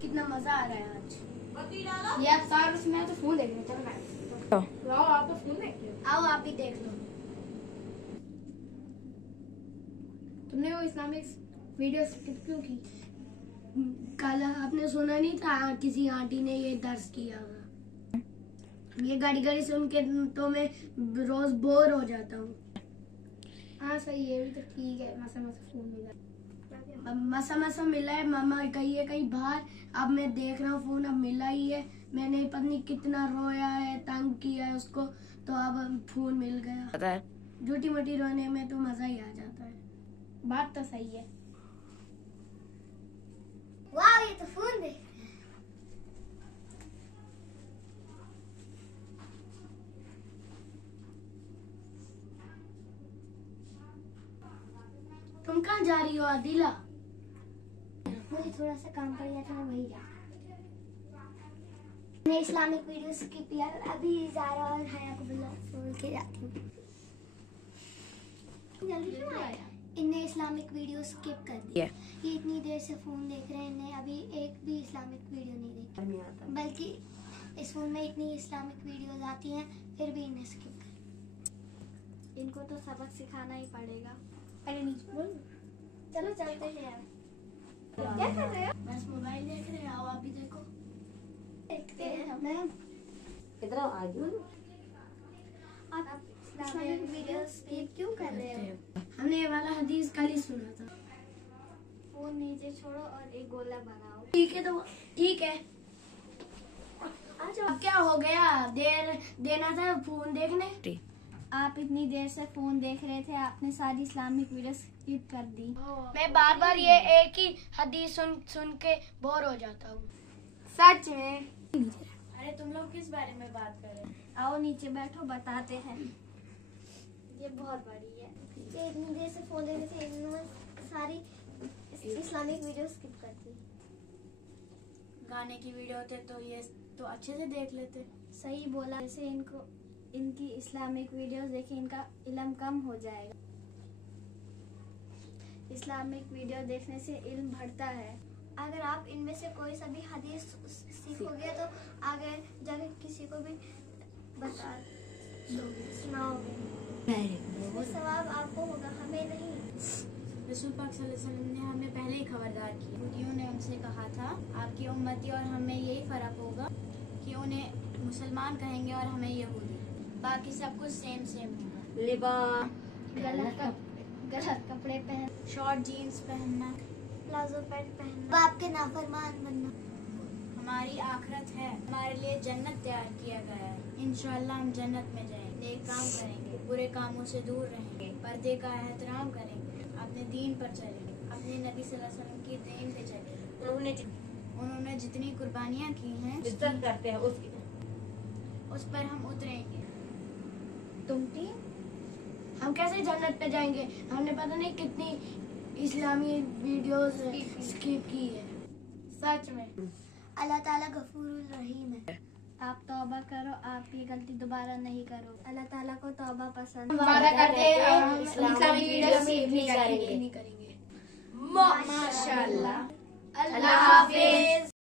कितना मजा आ रहा है आज। ये आप सार उसमें तो फोन देख रहे। चलो मैं आओ, आप तो फोन देख रहे हो। आओ आप ही देख लो। तुमने वो इस्लामिक वीडियो स्किप क्यों की? कल आपने सुना नहीं था किसी आंटी ने ये दर्ज किया था। ये गाड़ी गाड़ी सुन के तो मैं रोज बोर हो जाता हूँ। हाँ सही है, भी तो ठीक है। मसा मसा फोन मिला है। मामा गई है कहीं बाहर, अब मैं देख रहा हूँ फोन अब मिला ही है। मैंने पता नहीं कितना रोया है, तंग किया है उसको, तो अब फोन मिल गया। झूठी मोटी रोने में तो मजा ही आ जाता है। बात तो सही है। वाह ये तो फोन देख। तुम कहाँ जा रही हो आदिला? मुझे थोड़ा सा काम पड़ गया था, मैं वही जा। मैं इस्लामिक वीडियो स्किप किया, अभी ज़ारा और हया को बोल के जाती हूँ। जल्दी क्यों आया? इनने इस्लामिक वीडियो स्किप कर दिया। ये इतनी देर से फोन देख रहे हैं, इन्हें अभी एक भी इस्लामिक वीडियो नहीं देखी, बल्कि इस फोन में इतनी इस्लामिक वीडियोस आती हैं फिर भी इन्हें स्किप कर। इनको तो सबक सिखाना ही पड़ेगा। अरे नीचे बोल। चलो चलते हैं यार। क्या कर रहे हो? बस मोबाइल देख रहे हैं। आओ आप भी देखो। देखते हैं हम। कितना आ गई? आप इस्लामिक वीडियो स्किप क्यों कर रहे हो? हमने ये वाला हदीस कल ही सुना था। फोन नीचे छोड़ो और एक गोला बनाओ। ठीक है तो ठीक है। अब क्या हो गया? देना था फोन देखने। आप इतनी देर से फोन देख रहे थे, आपने सारी इस्लामिक वीडियो स्किप कर दी। मैं बार बार ये एक ही हदीस सुन के बोर हो जाता हूँ। सच में? अरे तुम लोग किस बारे में बात कर रहे हैं? आओ नीचे बैठो, बताते हैं। ये बहुत बड़ी है। ये इतनी देर से फोन देखने से इन्होंने सारी इस्लामिक वीडियो स्किप कर दी। गाने की वीडियो होते तो ये तो अच्छे से देख लेते। सही बोला। जैसे इनकी इस्लामिक वीडियोस देखे इनका इल्म कम हो जाएगा। इस्लामिक वीडियो देखने से इल्म बढ़ता है। अगर आप इनमें से कोई सा भी हदीस सीखोगे तो आगे जाके किसी को भी बता दोगे, सुनाओगे। वो सवाब आपको होगा, हमें नहीं। रसूल पाक सल्लल्लाहु अलैहि वसल्लम ने हमें पहले ही खबरदार किया। यहूदियों ने उनसे कहा था आपकी उम्मती और हमें यही फर्क होगा कि उन्हें मुसलमान कहेंगे और हमें यहूदी। बाकी सब कुछ सेम होगा। लिबास, गलत कपड़े पहन, शॉर्ट जीन्स पहनना, प्लाजो पैंट पहनना, बाप के नाफरमान बनना। हमारी आखिरत है, हमारे लिए जन्नत तैयार किया गया है। इंशाअल्लाह हम जन्नत में जाएंगे। नेक काम करेंगे, बुरे कामों से दूर रहेंगे, पर्दे का एहतराम करेंगे, अपने दीन पर चलेंगे, अपने नबी सल्लल्लाहु अलैहि वसल्लम की दीन पे चलेंगे। उन्होंने जितनी कुर्बानियाँ की हैं इज्जत करते हैं उस पर हम उतरेंगे। तुम टीम? हम कैसे जन्नत पे जाएंगे? हमने पता नहीं कितनी इस्लामी वीडियोस स्किप की है। सच में अल्लाह ताला गफूरुर रहीम है। आप तौबा करो, आप ये गलती दोबारा नहीं करो। अल्लाह ताला को तौबा पसंद। वादा करते हैं हम इस्लामी वीडियो स्किप नहीं करेंगे। माशाल्लाह। अल्लाह हाफिज।